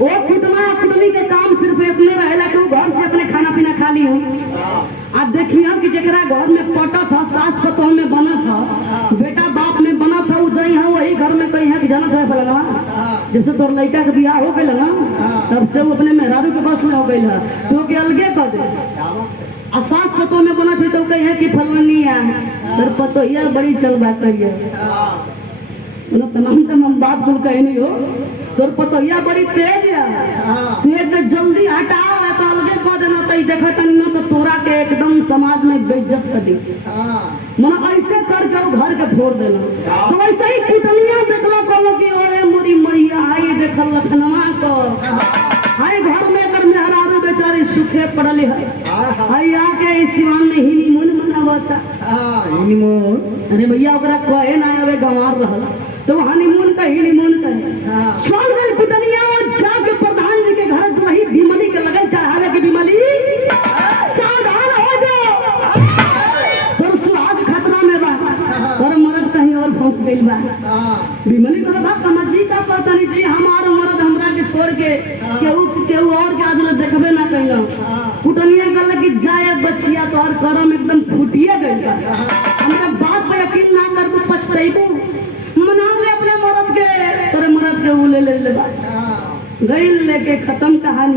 वो कुटना कुटनी के काम सिर्फ इतने रहेला कि वो घर से अपने खाना पीना खा ली हो। आप देखिए कि जरा घर में पटा था, सास पतोह में बना था, बेटा बाप में बना था, वो जई है वही घर में कहीं है कि जानत है फलाना। जब से तोर लड़का के बियाह हो गई ना, तब से वो अपने मेहरारू के बस में हो गई है, तो के अलगे कर दे। और सास पतोह में बना थे तो कहीं है कि फलानी है, सर पतोहिया बड़ी चल बात करिए, तमाम बात कुल कहीं नहीं हो, तोर पतोहिया बड़ी तेज है, तू एक जल्दी हटाओ तो अलगे कह देना, तो देखा तनी तो तोरा के एकदम समाज में बेइज्जत कर दी। मना ऐसे करके वो घर के फोड़ देना। तो वैसे ही कुटनिया देखला कहलो कि ओरे मोरी मैया आई देखल लखनवा को, हाय घर में कर मेहरारू बेचारी सुखे पड़ली है, हाय आके इस सिवान में हनीमून मनावता। हनीमून अरे भैया ओकरा कहे ना आवे गंवार रहल तो हनीमून का हनीमून कहे। चल गई कुटनिया और जाके प्रधान जी के घर दुल्ही बिमली के लगन चढ़ावे के, बिमली सावधान हो जाओ, तोर सुहाग खतरा में बा, तोर मर्द कहीं और फंस गइल बा। बिमली कहला बा कमजी का कहतनी जी हमार मर्द हमरा के छोड़ के केहू और के आज देखबे ना कइलो। कुटनिया कहला कि जाए बचिया तोहर करम एकदम फुटिए गइल बा, हमरा बात पे यकीन ना कर तू पछतैबू, मना ले अपने मर्द के, तोरे मर्द के उले ले बा गइल लेके खत्म कहानी।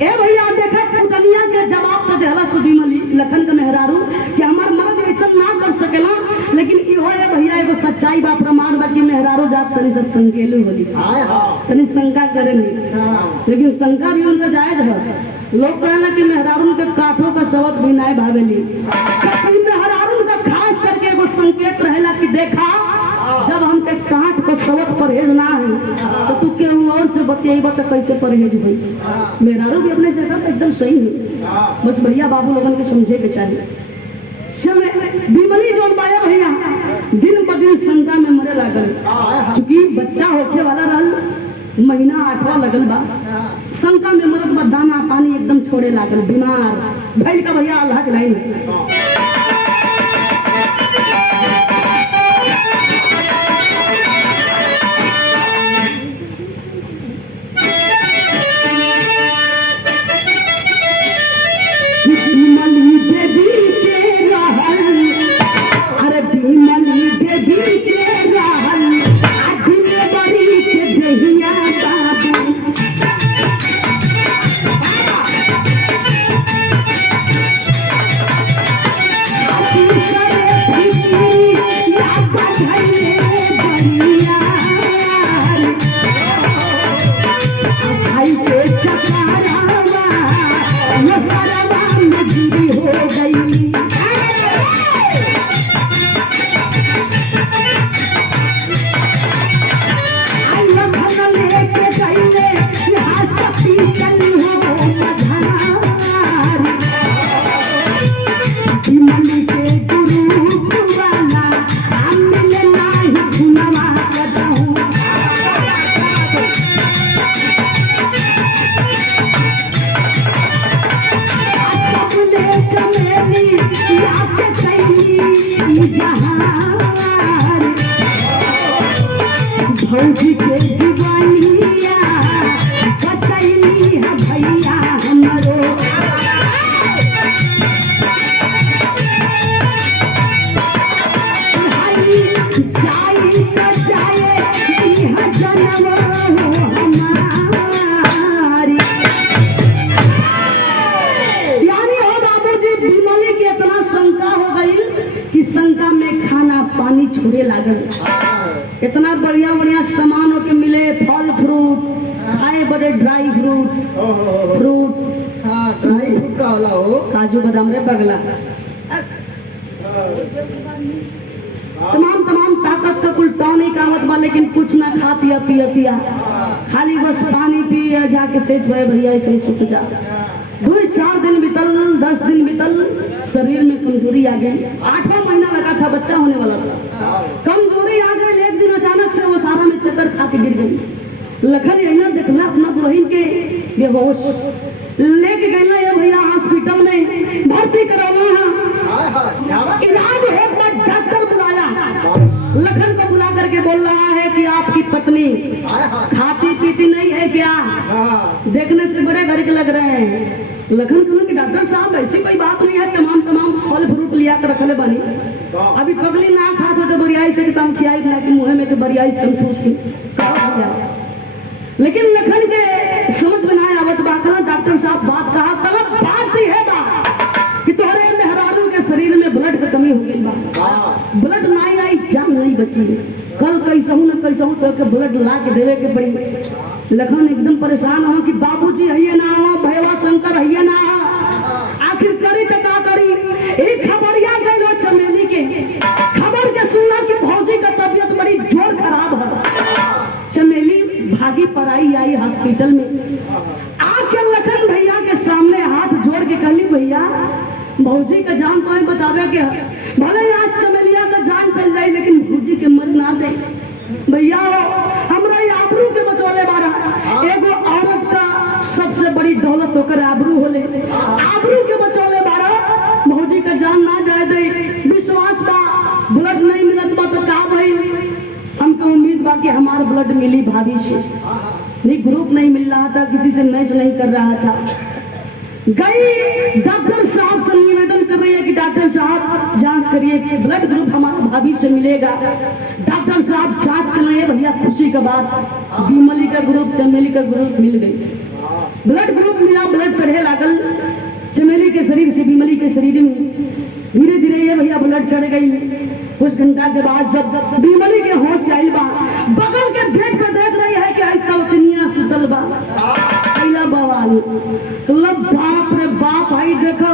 ए भैया देखा कुटनिया के जवाब तो देहला सुबिमली लखन के मेहरारू कि हमार मर्द ऐसा ना कर सकेला, लेकिन इहो है भैया एगो सच्चाई बा, प्रमाण बा कि मेहरारू जात तनी से संकेलू होली, तनी शंका करेनी, लेकिन शंका भी उनका जायज है। लोग कहला कि मेहरारू के काठों का शब्द भी नाय भावेली, मेहरारू का खास करके एगो संकेत रहेला कि देखा जब हमके काट को सबक परहेज ना है तो तू केहू और से बतियाई तो कैसे परहेज हुई। मेहरारू भी अपने जगह पे एकदम सही है, बस भैया बाबू लोगन के समझे के चाहिए। समय बिमली जोन बाया भैया दिन ब दिन शंका में मरे लागल, चूंकि बच्चा होके वाला रहल, महीना 8वां लगल बा, शंका में मरत बा, दाना पानी एकदम छोड़े लागल, बीमार भइल का भैया अल्लाह के लाइन। भौजी के जुबानिया बचैली है भैया हमरो, जाई तो जाए इहा जनम हमारी। यानी हो बाबूजी बिमली के इतना शंका हो गई कि शंका में खाना पानी छोड़े लागल, इतना बढ़िया बढ़िया सामान के मिले, फल फ्रूट खाए बड़े, ड्राई फ्रूट ड्राई फ्रूट का होला हो, काजू बादाम रे बगला, तमाम ताकत का कुल टॉनिक आवत बा, लेकिन कुछ ना खातिया पियतिया, खाली बस पानी पिए जाके शेष भय भैया ऐसे ही सुत जा। 2-4 दिन बीतल, 10 दिन बीतल, शरीर में कमजोरी आ गई, 8वां महीना लगा था, बच्चा होने वाला था, कमजोरी आ गई। एक दिन अचानक से वो सारा में चक्कर खा के गिर गई। लखन यहाँ देखला अपना दुल्हन के बेहोश लेके गई ये भैया हॉस्पिटल में भर्ती करौला है, इलाज हो, डॉक्टर बुलाया, लखन को बुला करके करके बोल रहा है कि आपकी पत्नी खाती पीती नहीं है क्या? देखने से बड़े घर के लग रहे हैं। लखन कहूँ कि डॉक्टर साहब ऐसी कोई बात नहीं है, तमाम फल फ्रूट लिया कर रखले बनी। अभी पगली ना खात हो तो बरियाई से कम खियाई ना कि मुँह में के बरियाई संतोषी लेकिन लखन के समझ में ना आवत बा। डॉक्टर साहब बात कहा गलत बात ही है बा कि तोहरे मेहरारू के शरीर में ब्लड की कमी हो गई बा। ब्लड नहीं आई जान नहीं बची। कल कैसहू न कैसहू तो के ब्लड ला के देवे के पड़ी। लखन एकदम परेशान हो कि बाबूजी हइये ना हो, भैया शंकर हइये ना हो, आखिर करी तो का करी। एक खबरिया गइलो चमेली के, खबर के सुनला कि भौजी का तबीयत बड़ी जोर खराब है। चमेली भागी पराई आई हॉस्पिटल में। आके लखन भैया के सामने हाथ जोड़ के कहली भैया भौजी का जान तो बचावे के है, भले आज चमेलिया का जान चल जाए लेकिन भौजी के मर ना दे। भैया हमरा आबरू के बचौले बारा। एगो औरत का सबसे बड़ी दौलत होकर आबरू होले, आबरू के बचौले बारा। भौजी का जान ना जाए दे। विश्वास बा ब्लड नहीं मिलत बा तो का भाई हमको उम्मीद बा कि हमारा ब्लड मिली भाभी से। नहीं ग्रुप नहीं मिल रहा था, किसी से मैच नहीं कर रहा था। गई डॉक्टर साहब से निवेदन कर रही है कि डॉक्टर साहब जांच करिए कि ब्लड ग्रुप हमारा भाभी से मिलेगा। डॉक्टर साहब जांच कर रहे हैं। भैया खुशी का बात बीमली का ग्रुप चमेली का ग्रुप मिल गई। ब्लड ग्रुप मिला, ब्लड चढ़े लागल चमेली के शरीर से बीमली के शरीर में। धीरे धीरे ये भैया ब्लड चढ़ गई। कुछ घंटा के बाद जब बीमली के होश आइल बा, बगल के बेड पे देख रही है कि ऐसा उतनिया सुतल बा। बवाल बाप रे बाप भाई देखो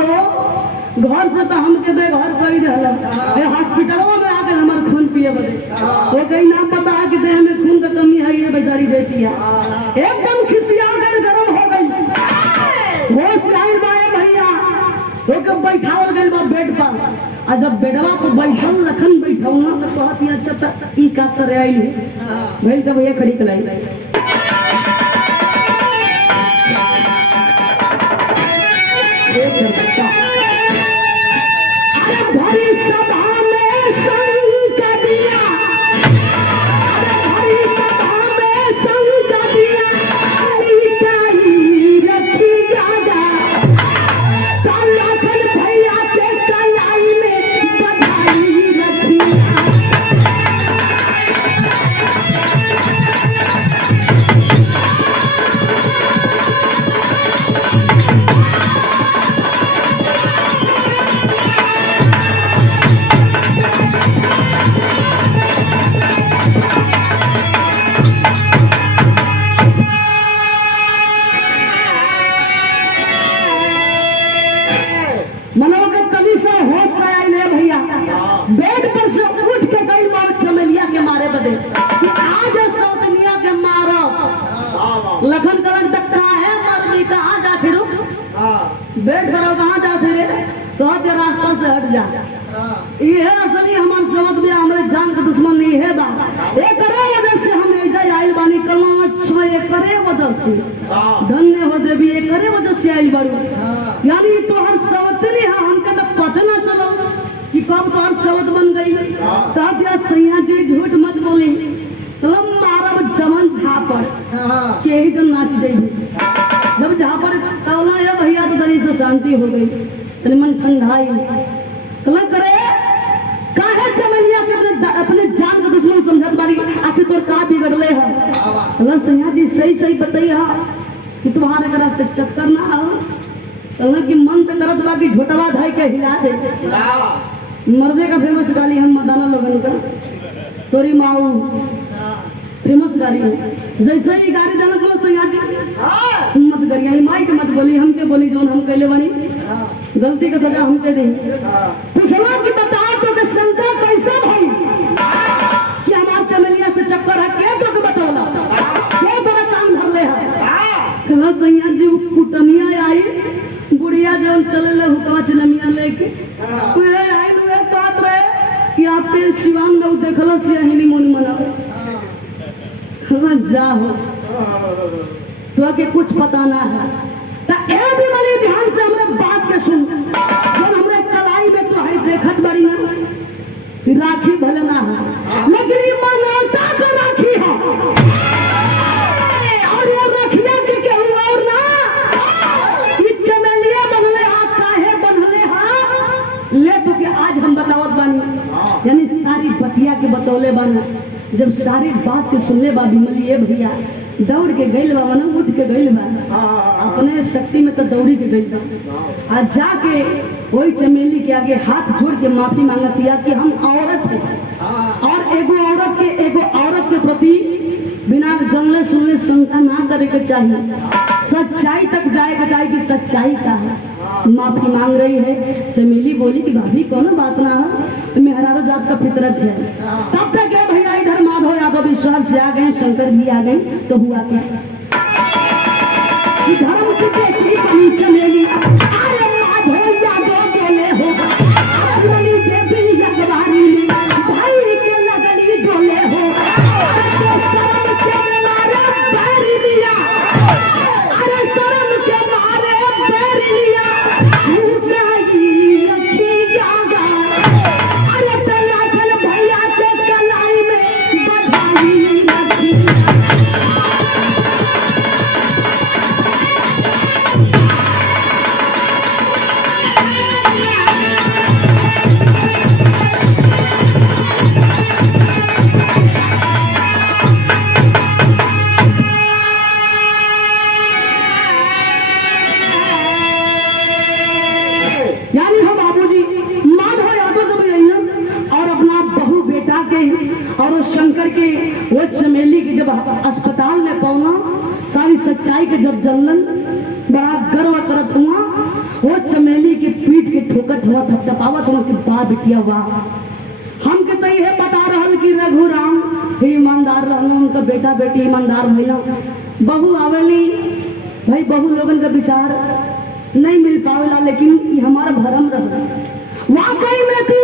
घर से तो हमके बेघर कर दिला। हॉस्पिटलों में आके हमारे खून पिए बदे वो कहीं ना पता है कि देह में खून का कमी है, ये बेचारी देती है। एकदम खिसिया गई, गरम हो गई, होश आइल बा भैया तो कब बैठावल गइल बा बेड पर। आ जब बेडवा पर बैठल लखन बैठौना तो कहती अच्छा ई का करे आई भइल का भैया खड़ी कलाई। भरी सभा में संग दिया, भरी सभा में संग दिया, मिठाई रखी जागा। लखन भैया के कलाई में बधाई रखी। बेड पर से उठ के गई मार चमेलिया के मारे बदे कि आज सौतनिया के मारो। लखन कलक धक्का है मरमी कहाँ जा फिर बेड पर कहाँ जा फिर तो के रास्ता से हट जा। ये असली हमार समझ में हमारे जान के दुश्मन नहीं है बा। एक वजह से हम एजा आइल बानी कलम अच्छा एक वजह से धन्य हो देवी एक वजह से आइल बारू। यानी तो हर सवतनी है हमके तो पता ना चलो कि कब तो शब्द बन गई। तब या सैया जी झूठ मत बोली तो मारब जमन झापर के ही जन नाच जाइए। जब झापर तौला है भैया तो दरी से शांति हो गई, तनी मन ठंडाई। कल करे काहे चमेलिया के अपने जान का दुश्मन समझत बारी, आखिर तोर का बिगड़ले है। कल सैया जी सही बताइए कि तुम्हारे करा से चक्कर ना हो। कल की मन तो करत बा कि झोटवा धाई के हिला दे। मर्दे का फेमस गाली हम मदाना लोगन का तोरी माऊ फेमस गाली है। जैसे ही गाड़ी देना तो सैया जी मत करिए, माई के मत बोली, हमके बोली जोन हम कहले बनी गलती का सजा हमके दे। पूछला कि बता तो के शंका कैसा भाई कि हमार चमेलिया से चक्कर है के तो के बतौला के तोरा काम धर ले है। कला सैया जी कुटनिया आई बुढ़िया जोन चले हुकवा चलमिया लेके वे आइल वे कात रहे कि आपके शिवान में देखल से हिनी मन मना जाओ तो के कुछ पता ना है। ता ए भी वाली ध्यान से हमरे बात के सुन। जब हमरे कलाई में तो है देखत बड़ी ना राखी भले ना है लेकिन ये मनाता जान है जब सारी बात के सुनले बा विमली ये भैया दौड़ के गइल बा मन उठ के गइल बा अपने शक्ति में तो दौड़ी के गइल बा आ जाके वही चमेली के आगे हाथ जोड़ के माफी मांगतिया कि हम औरत हैं और एगो औरत के प्रति बिना जानले सुनले शंका ना करे के चाहिए, सच्चाई तक जाएगा चाहिए कि सच्चाई का है। माफी मांग रही है। चमेली बोली कि भाभी कौन बात ना है, मेहरारो जात का फितरत है। तब तक है भैया इधर माधव यादव विश्वास से आ गए, शंकर भी आ गए। तो हुआ क्या, धर्म की बेटी बनी चमेली, अरे माधव यादव बोले हो अगली देवी अखबारी में भाई के लगली डोले हो, शर्म के मारे बैर लिया, अरे शर्म के मारे बैर लिया, झूठाई अखी जागा, अरे तलाखल भैया के कलाई में बधाई रखी। यानी हम बाबूजी माधव यादव जब आई और अपना बहू बेटा के और वो शंकर के वो चमेली के जब अस्पताल में पहुंचा, सारी सच्चाई के जब जनलन बड़ा गर्व करत हुआ, वो चमेली के पीठ के ठोकत हुआ, थपथपावत हुआ कि बा बिटिया वाह, हम के तो यह बता रहल कि रघुराम ही ईमानदार रहना, उनका बेटा बेटी ईमानदार भइला। बहू आवेली भाई, बहू लोगन का विचार नहीं मिल पावेला, लेकिन ये हमारा भरम रहा। वाकई में तू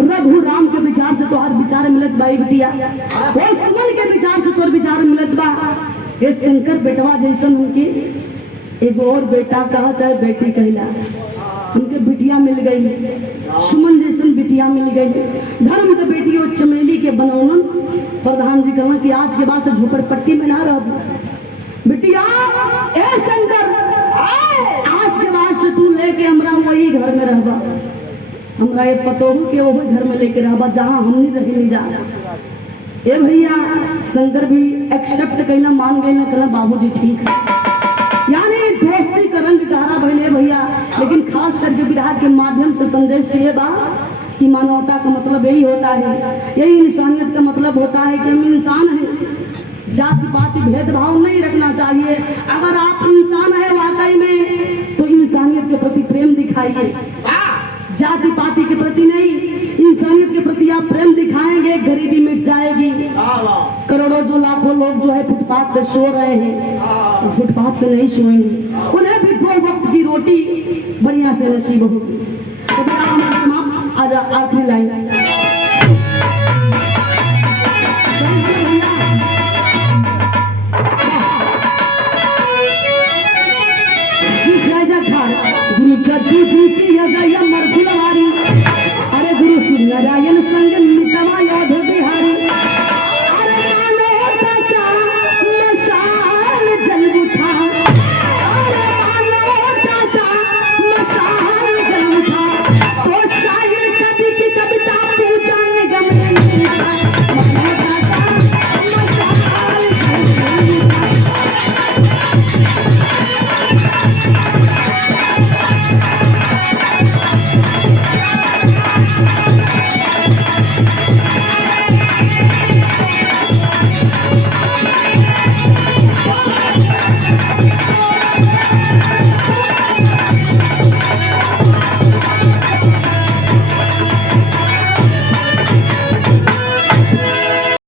रघु राम के विचार से तोहार विचार मिलत बा बिटिया, वो सुमन के विचार से तोर विचार मिलत बा। ये शंकर बेटवा जैसन उनके एगो और बेटा कहा चाहे बेटी कहला, हमके बिटिया मिल गई, सुमन जैसन बिटिया मिल गई। धर्म के बेटी और चमेली के बनौलन प्रधान जी कहना कि आज के बाद से झोपड़पट्टी में ना रह बिटिया। ए शंकर, आज के बाद से तू लेके हमरा वही घर में रहबा, हमरा ये पतोहू के वही घर में लेके रहबा जहाँ हमनी रही नहीं जा। ए भैया शंकर भी एक्सेप्ट कैला, मान गए, कहला बाबूजी ठीक है। यानी दोस्ती का रंग गहरा भइले भैया। लेकिन खास करके विराह के माध्यम से संदेश ये बा कि मानवता का मतलब यही होता है, यही इंसानियत का मतलब होता है कि हम इंसान हैं, जाति पाति भेदभाव नहीं रखना चाहिए। अगर आप इंसान है वाकई में तो इंसानियत के प्रति प्रेम दिखाइए, जाति पाति के प्रति नहीं, इंसानियत के प्रति आप प्रेम दिखाएंगे, गरीबी मिट जाएगी। करोड़ों जो लाखों लोग जो है फुटपाथ पे सो रहे हैं, तो फुटपाथ पे नहीं सोएंगे, उन्हें भी 2 वक्त की रोटी बढ़िया से नसीब होगी। तो हमारा समाप्त, आज आखिरी लाइन